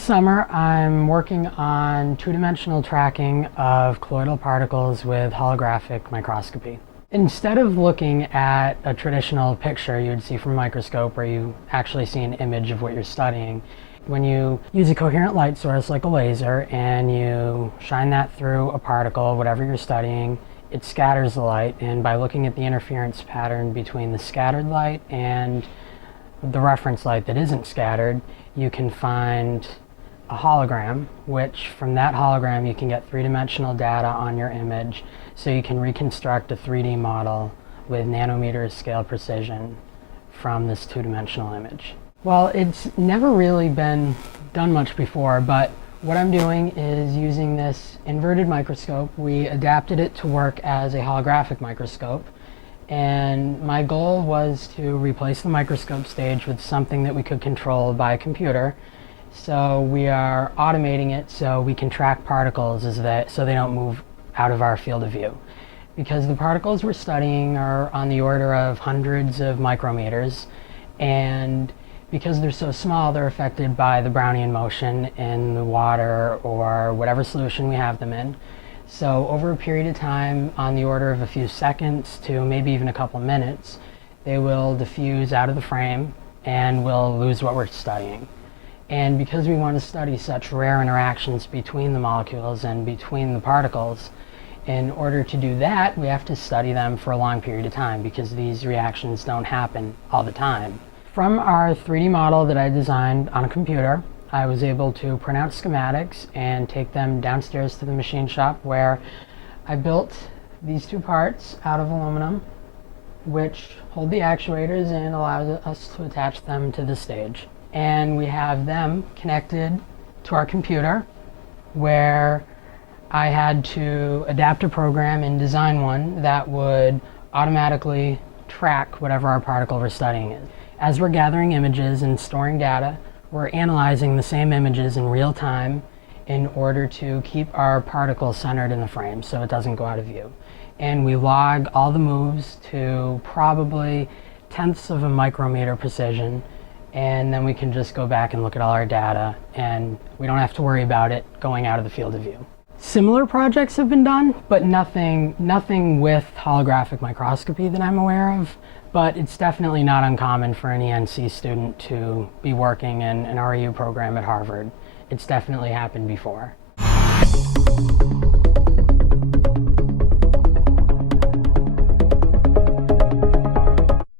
This summer I'm working on two-dimensional tracking of colloidal particles with holographic microscopy. Instead of looking at a traditional picture you would see from a microscope where you actually see an image of what you're studying, when you use a coherent light source like a laser and you shine that through a particle, whatever you're studying, it scatters the light, and by looking at the interference pattern between the scattered light and the reference light that isn't scattered, you can find a hologram, which from that hologram you can get three-dimensional data on your image, so you can reconstruct a 3D model with nanometer scale precision from this two-dimensional image. Well, it's never really been done much before, but what I'm doing is using this inverted microscope. We adapted it to work as a holographic microscope, and my goal was to replace the microscope stage with something that we could control by a computer. So we are automating it so we can track particles so they don't move out of our field of view. Because the particles we're studying are on the order of hundreds of micrometers, and because they're so small, they're affected by the Brownian motion in the water or whatever solution we have them in. So over a period of time, on the order of a few seconds to maybe even a couple minutes, they will diffuse out of the frame and we'll lose what we're studying. And because we want to study such rare interactions between the molecules and between the particles, in order to do that, we have to study them for a long period of time because these reactions don't happen all the time. From our 3D model that I designed on a computer, I was able to print out schematics and take them downstairs to the machine shop, where I built these two parts out of aluminum, which hold the actuators and allows us to attach them to the stage. And we have them connected to our computer, where I had to adapt a program and design one that would automatically track whatever our particle we're studying is. As we're gathering images and storing data, we're analyzing the same images in real time in order to keep our particle centered in the frame so it doesn't go out of view. And we log all the moves to probably tenths of a micrometer precision, and then we can just go back and look at all our data, and we don't have to worry about it going out of the field of view. Similar projects have been done, but nothing with holographic microscopy that I'm aware of. But it's definitely not uncommon for an ENC student to be working in an REU program at Harvard. It's definitely happened before.